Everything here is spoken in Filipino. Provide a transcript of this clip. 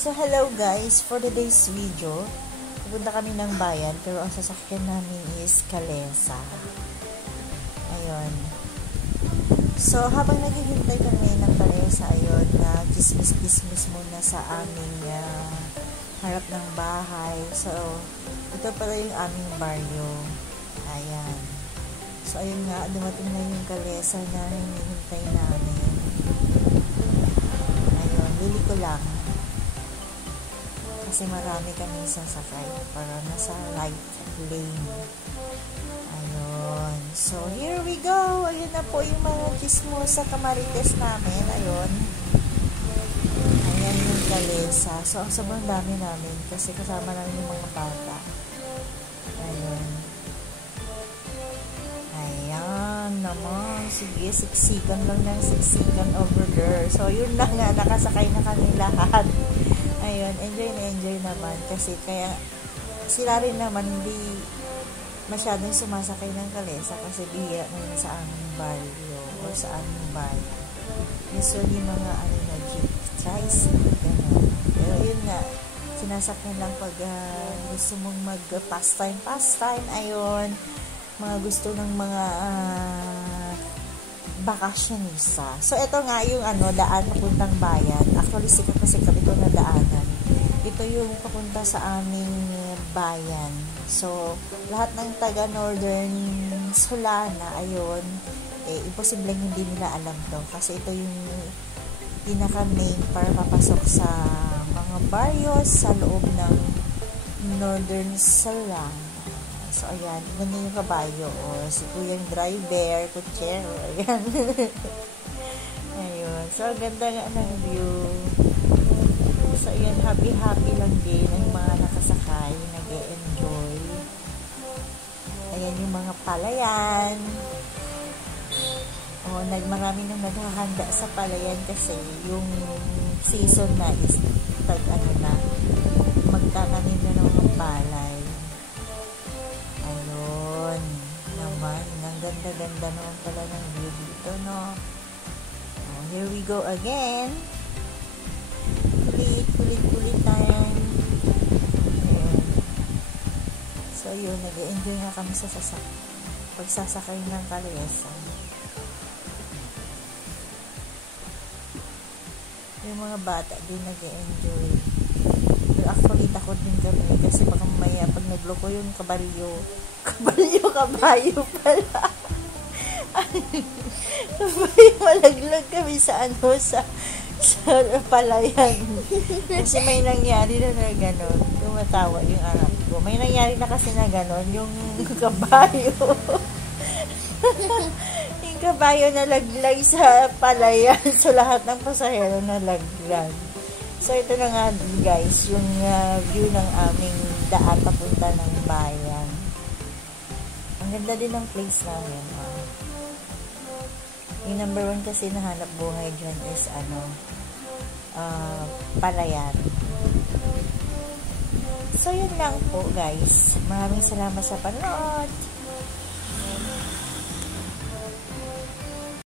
So, hello guys, for today's video, pupunta kami ng bayan, pero ang sasakyan namin is Kalesa. Ayun. So, habang naghihintay kami ng Kalesa, ayun, chismis-chismis muna sa aming harap ng bahay. So, ito pala yung aming baryo. Ayan. So, ayun nga, dumating na yung Kalesa na hinihintay namin. Ayun, lili ko lang. Kasi marami kami sasakay para nasa right lane. Ayun. So, here we go. Ayun na po yung mga chismos sa kamarites namin. Ayun. Ayan yung Kalesa. So, ang sobrang dami namin kasi kasama namin yung mga bata. Ayun. Ayan naman. Sige, siksikan lang ng siksikan over there. So, yun na nga. Nakasakay na kami lahat. Ayun, enjoy naman kasi kaya sila rin naman hindi masyadong sumasakay ng Kalesa kasi bihira naman sa aming barrio o sa aming bahay. Usually mga jeep, tricycle, gano'n. Pero yun nga, sinasakyan lang pag gusto mong mag-pastime, ayun, mga gusto ng mga bakasyonista. So, ito nga yung daan papuntang bayan. Actually, sikat ito na daanan. Ito yung papunta sa aming bayan. So, lahat ng taga Northern Solana, ayun, imposibleng hindi nila alam to. Kasi ito yung pinaka-main para papasok sa mga barrios sa loob ng Northern Solana. So, ayan. Ganyan yung kabayo. O, si Kuyang driver, kutsero. Ayan. Ayun. So, ganda nga ng view. So, ayan. Happy lang din ang mga nakasakay. Nag-e-enjoy. Ayan yung mga palayan. O, marami nang naghahanda sa palayan kasi yung season na is magtatanim na ng mga palay. Ayun, naman, ang ganda-ganda naman pala ng view dito, no? Oh, here we go again. Kulit tayo. Ayun. So, yun, nag-e-enjoy nga kami sa pagsasakay ng Kalesa. Yung mga bata din nag-e-enjoy. Pero actually, takot din kami kasi baka mamaya pag nagloko yung kabayo pala. Kabayo, malaglag kami sa palayan. Kasi may nangyari na gano'n. Tumatawa yung anak ko. May nangyari na kasi na gano'n, yung kabayo. Yung kabayo nalaglag sa palayan. So, lahat ng pasahero nalaglag. So, ito na nga guys, yung view ng aming daan papunta ng bayan. Ang ganda din ng place namin. Yung number 1 kasi nahanap buhay dyan is palayan. So, yun lang po guys. Maraming salamat sa panood.